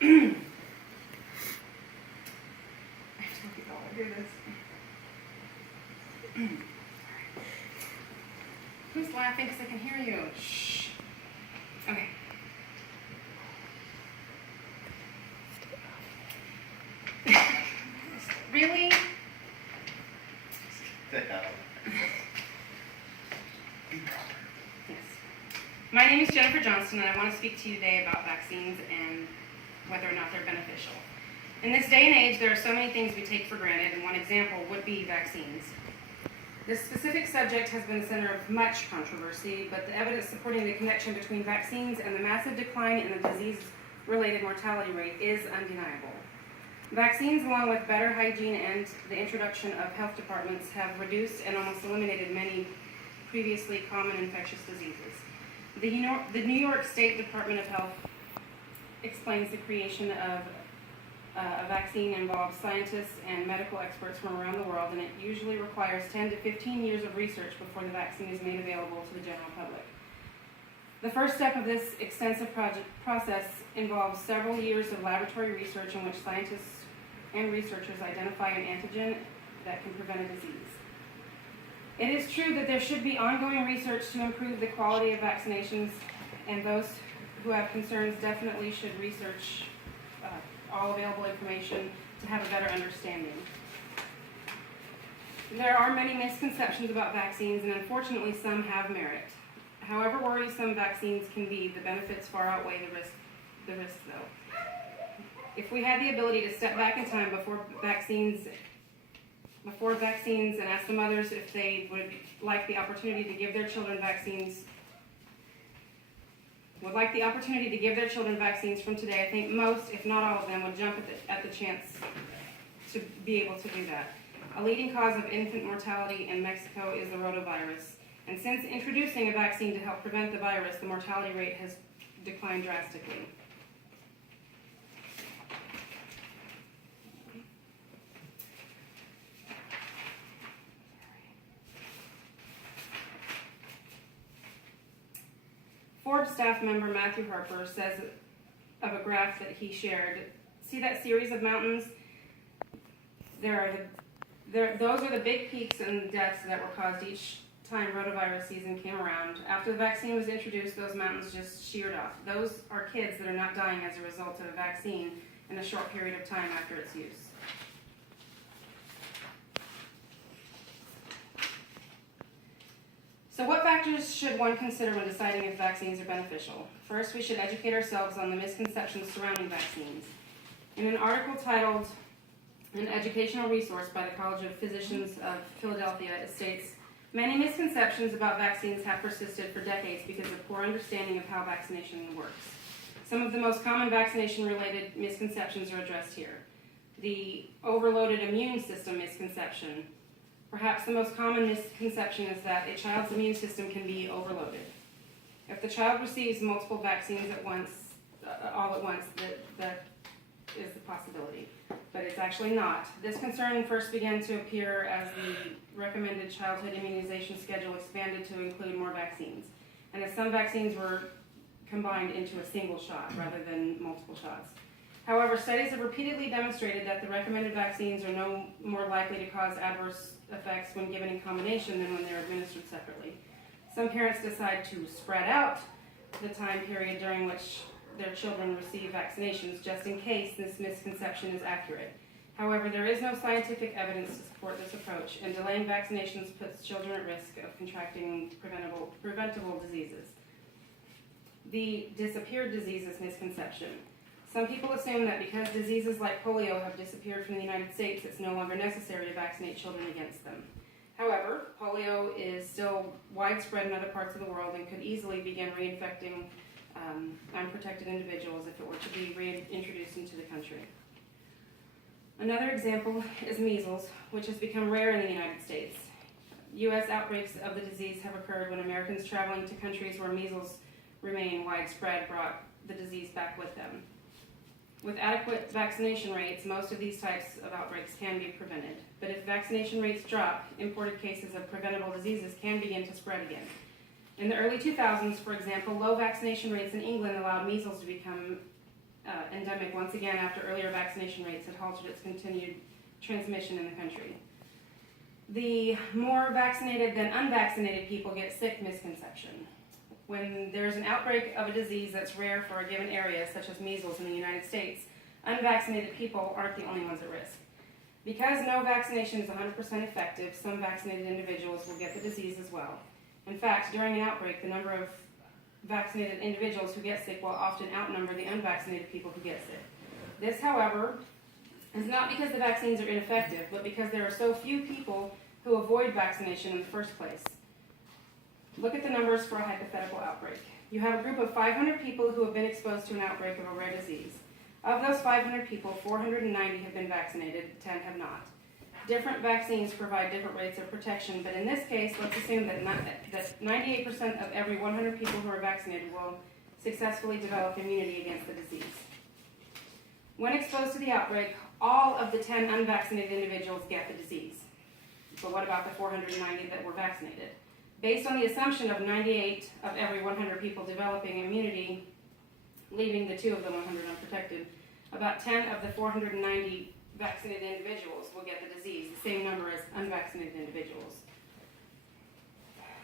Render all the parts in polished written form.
Do this. Who's laughing? Because I can hear you. Shh. Okay. Really? The hell? Yes. My name is Jennifer Johnston, and I want to speak to you today about vaccines and whether or not they're beneficial. In this day and age, there are so many things we take for granted, and one example would be vaccines. This specific subject has been the center of much controversy, but the evidence supporting the connection between vaccines and the massive decline in the disease-related mortality rate is undeniable. Vaccines, along with better hygiene and the introduction of health departments, have reduced and almost eliminated many previously common infectious diseases. The New York State Department of Health explains the creation of a vaccine involves scientists and medical experts from around the world, and it usually requires 10 to 15 years of research before the vaccine is made available to the general public. The first step of this extensive process involves several years of laboratory research in which scientists and researchers identify an antigen that can prevent a disease. It is true that there should be ongoing research to improve the quality of vaccinations, and those who have concerns definitely should research all available information to have a better understanding. There are many misconceptions about vaccines, and unfortunately some have merit. However worrisome vaccines can be, the benefits far outweigh the risks though. If we had the ability to step back in time before vaccines and ask the mothers if they would like the opportunity to give their children vaccines from today, I think most, if not all of them, would jump at the chance to be able to do that. A leading cause of infant mortality in Mexico is the rotavirus. And since introducing a vaccine to help prevent the virus, the mortality rate has declined drastically. Forbes staff member Matthew Harper says of a graph that he shared, see that series of mountains? Those are the big peaks and deaths that were caused each time rotavirus season came around. After the vaccine was introduced, those mountains just sheared off. Those are kids that are not dying as a result of a vaccine in a short period of time after its use. So what factors should one consider when deciding if vaccines are beneficial? First, we should educate ourselves on the misconceptions surrounding vaccines. In an article titled An Educational Resource by the College of Physicians of Philadelphia, it states, many misconceptions about vaccines have persisted for decades because of poor understanding of how vaccination works. Some of the most common vaccination-related misconceptions are addressed here. The overloaded immune system misconception. Perhaps the most common misconception is that a child's immune system can be overloaded. If the child receives multiple vaccines all at once, that is the possibility. But it's actually not. This concern first began to appear as the recommended childhood immunization schedule expanded to include more vaccines, and as some vaccines were combined into a single shot rather than multiple shots. However, studies have repeatedly demonstrated that the recommended vaccines are no more likely to cause adverse effects when given in combination than when they're administered separately. Some parents decide to spread out the time period during which their children receive vaccinations just in case this misconception is accurate. However, there is no scientific evidence to support this approach, and delaying vaccinations puts children at risk of contracting preventable diseases. The disappeared diseases misconception. Some people assume that because diseases like polio have disappeared from the United States, it's no longer necessary to vaccinate children against them. However, polio is still widespread in other parts of the world and could easily begin reinfecting unprotected individuals if it were to be reintroduced into the country. Another example is measles, which has become rare in the United States. U.S. outbreaks of the disease have occurred when Americans traveling to countries where measles remain widespread brought the disease back with them. With adequate vaccination rates, most of these types of outbreaks can be prevented. But if vaccination rates drop, imported cases of preventable diseases can begin to spread again. In the early 2000s, for example, low vaccination rates in England allowed measles to become endemic once again after earlier vaccination rates had halted its continued transmission in the country. The more vaccinated than unvaccinated people get sick misconception. When there's an outbreak of a disease that's rare for a given area, such as measles in the United States, unvaccinated people aren't the only ones at risk. Because no vaccination is 100% effective, some vaccinated individuals will get the disease as well. In fact, during an outbreak, the number of vaccinated individuals who get sick will often outnumber the unvaccinated people who get sick. This, however, is not because the vaccines are ineffective, but because there are so few people who avoid vaccination in the first place. Look at the numbers for a hypothetical outbreak. You have a group of 500 people who have been exposed to an outbreak of a rare disease. Of those 500 people, 490 have been vaccinated, 10 have not. Different vaccines provide different rates of protection, but in this case, let's assume that 98% of every 100 people who are vaccinated will successfully develop immunity against the disease. When exposed to the outbreak, all of the 10 unvaccinated individuals get the disease. But what about the 490 that were vaccinated? Based on the assumption of 98 of every 100 people developing immunity, leaving the 2 of the 100 unprotected, about 10 of the 490 vaccinated individuals will get the disease, the same number as unvaccinated individuals.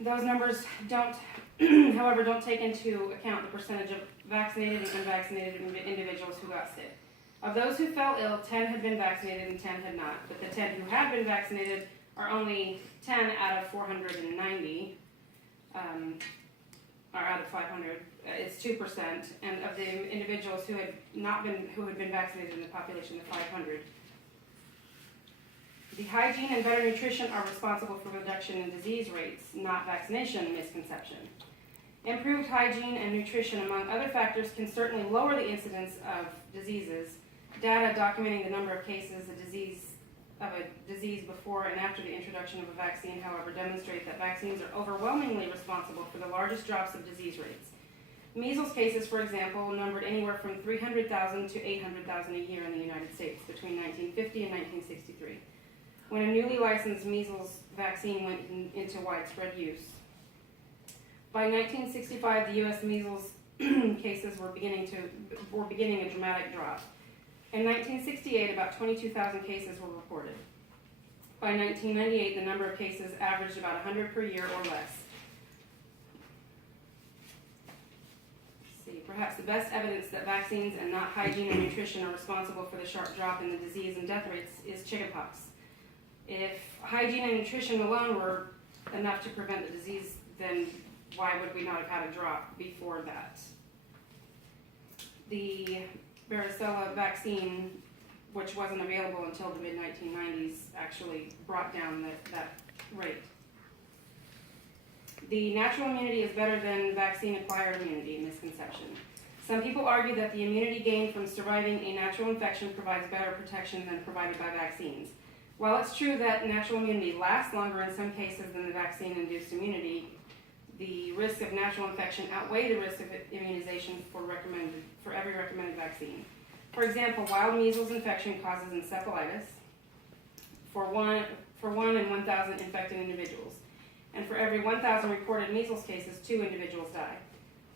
Those numbers however, don't take into account the percentage of vaccinated and unvaccinated individuals who got sick. Of those who fell ill, 10 had been vaccinated and 10 had not, but the 10 who had been vaccinated are only 10 out of 490, or out of 500. It's 2%, and of the individuals who had been vaccinated in the population of 500. The hygiene and better nutrition are responsible for reduction in disease rates, not vaccination misconception. Improved hygiene and nutrition, among other factors, can certainly lower the incidence of diseases. Data documenting the number of cases of a disease before and after the introduction of a vaccine, however, demonstrate that vaccines are overwhelmingly responsible for the largest drops of disease rates. Measles cases, for example, numbered anywhere from 300,000 to 800,000 a year in the United States between 1950 and 1963, when a newly licensed measles vaccine went into widespread use. By 1965, the U.S. measles cases were beginning a dramatic drop. In 1968, about 22,000 cases were reported. By 1998, the number of cases averaged about 100 per year or less. Perhaps the best evidence that vaccines and not hygiene and nutrition are responsible for the sharp drop in the disease and death rates is chickenpox. If hygiene and nutrition alone were enough to prevent the disease, then why would we not have had a drop before that? The varicella vaccine, which wasn't available until the mid-1990s, actually brought down that rate. The natural immunity is better than vaccine-acquired immunity misconception. Some people argue that the immunity gained from surviving a natural infection provides better protection than provided by vaccines. While it's true that natural immunity lasts longer in some cases than the vaccine-induced immunity, the risk of natural infection outweigh the risk of immunization for every recommended vaccine. For example, wild measles infection causes encephalitis for one in 1,000 infected individuals. And for every 1,000 reported measles cases, 2 individuals die.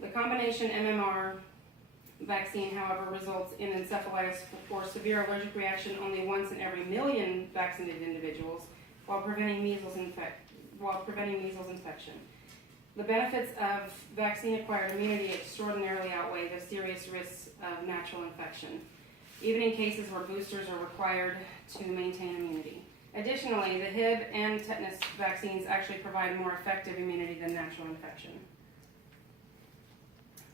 The combination MMR vaccine, however, results in encephalitis or severe allergic reaction only once in every 1,000,000 vaccinated individuals, while preventing measles infection. The benefits of vaccine-acquired immunity extraordinarily outweigh the serious risks of natural infection, even in cases where boosters are required to maintain immunity. Additionally, the Hib and tetanus vaccines actually provide more effective immunity than natural infection.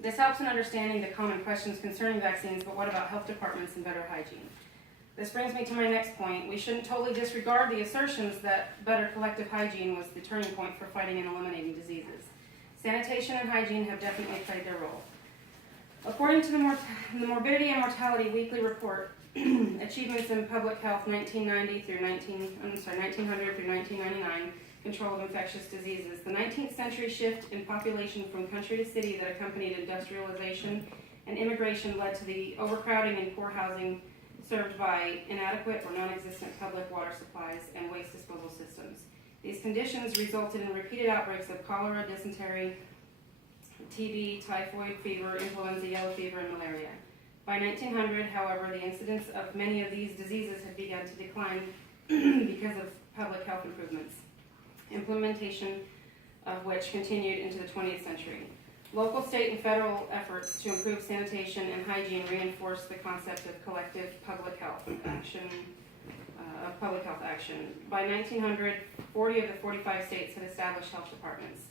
This helps in understanding the common questions concerning vaccines, but what about health departments and better hygiene? This brings me to my next point. We shouldn't totally disregard the assertions that better collective hygiene was the turning point for fighting and eliminating diseases. Sanitation and hygiene have definitely played their role. According to the Morbidity and Mortality Weekly Report, Achievements in Public Health 1900 through 1999, Control of Infectious Diseases, the 19th century shift in population from country to city that accompanied industrialization and immigration led to the overcrowding and poor housing served by inadequate or non-existent public water supplies and waste disposal systems. These conditions resulted in repeated outbreaks of cholera, dysentery, TB, typhoid fever, influenza, yellow fever, and malaria. By 1900, however, the incidence of many of these diseases had begun to decline because of public health improvements, implementation of which continued into the 20th century. Local, state, and federal efforts to improve sanitation and hygiene reinforce the concept of collective public health action. By 1900, 40 of the 45 states had established health departments.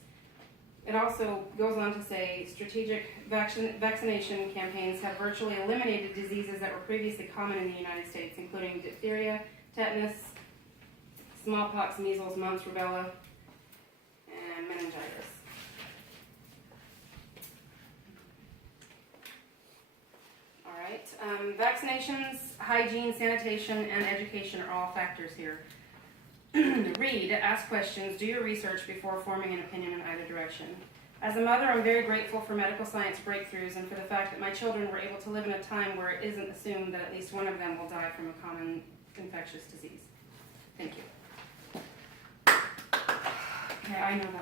It also goes on to say strategic vaccination campaigns have virtually eliminated diseases that were previously common in the United States, including diphtheria, tetanus, smallpox, measles, mumps, rubella, and meningitis. All right, vaccinations, hygiene, sanitation, and education are all factors here. Read, ask questions, do your research before forming an opinion in either direction. As a mother, I'm very grateful for medical science breakthroughs and for the fact that my children were able to live in a time where it isn't assumed that at least one of them will die from a common infectious disease. Thank you. Okay, I know that